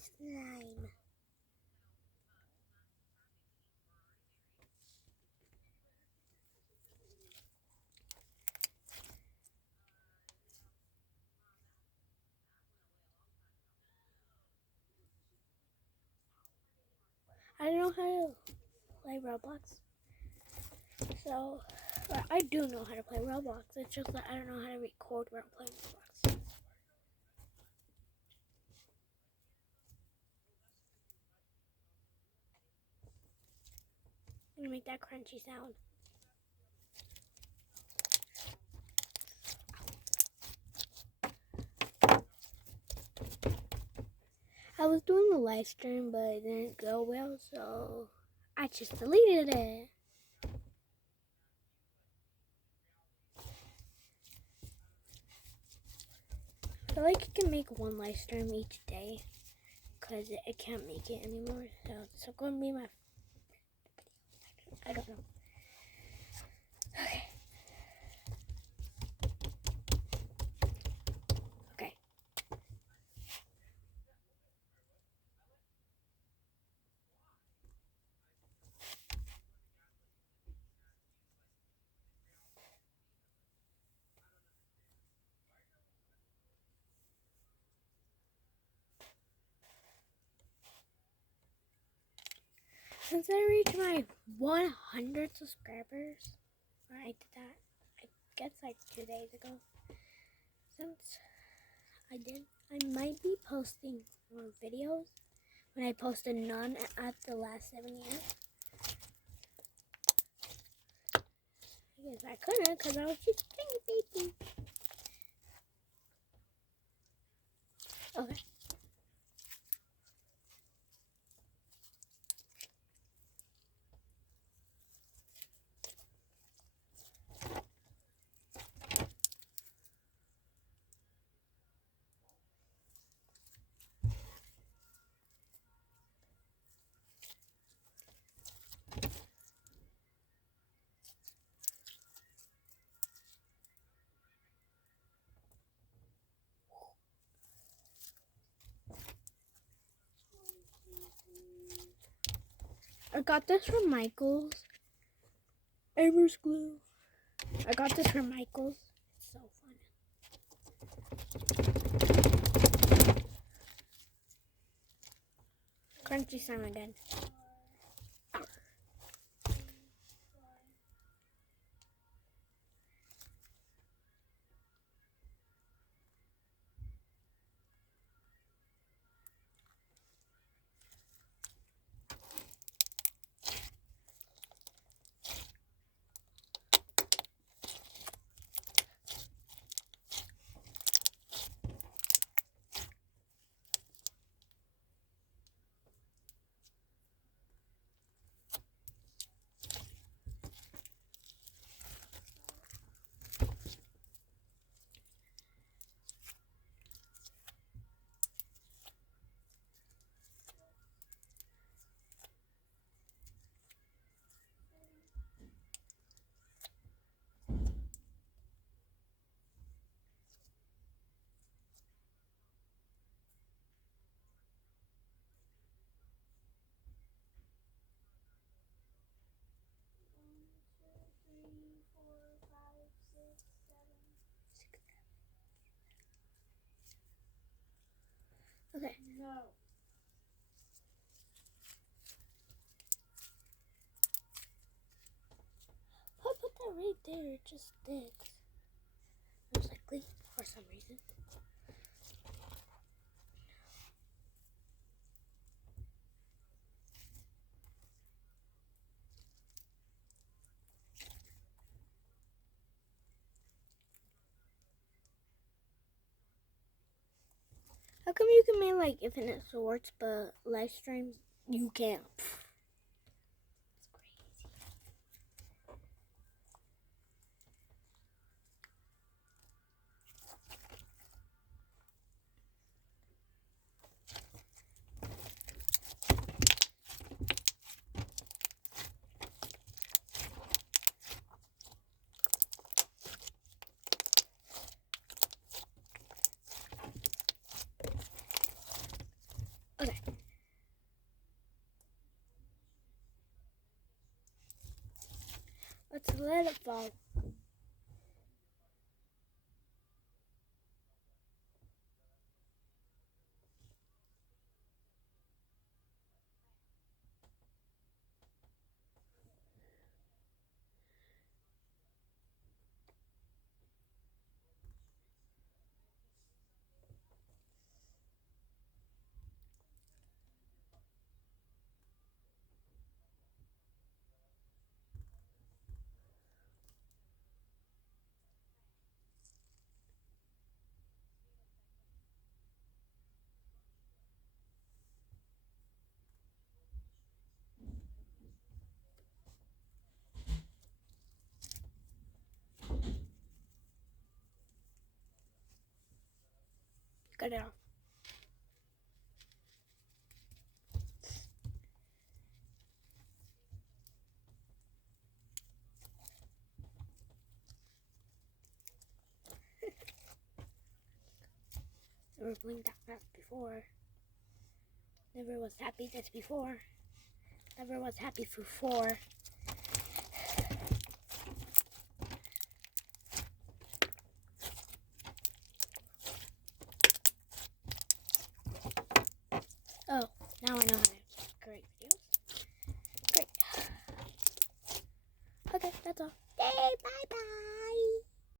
slime. I don't know how to play Roblox. So, well, I do know how to play Roblox. It's just that I don't know how to record while playing Roblox. I'm gonna make that crunchy sound. I was doing a live stream, but it didn't go well, so I just deleted it. I feel like you can make one live stream each day, because I can't make it anymore, so this is going to be my... I don't know. Okay. Okay. Since I reached my 100 subscribers, I did that, I guess like 2 days ago. Since I did, I might be posting more videos when I posted none at the last 7 years. I guess I couldn't because I was just being a baby. Okay. I got this from Michaels. Ever's glue. I got this from Michaels. It's so fun. Crunchy sound again. Okay. No. If I put that right there, it just sticks. Most likely, for some reason. How come you can make like infinite swords, but live streams you can't? It's crazy. Okay. let it fall. Cut it off. Never blinked that fast before. Never was happy this before. Never was happy before. Oh, now I know how to.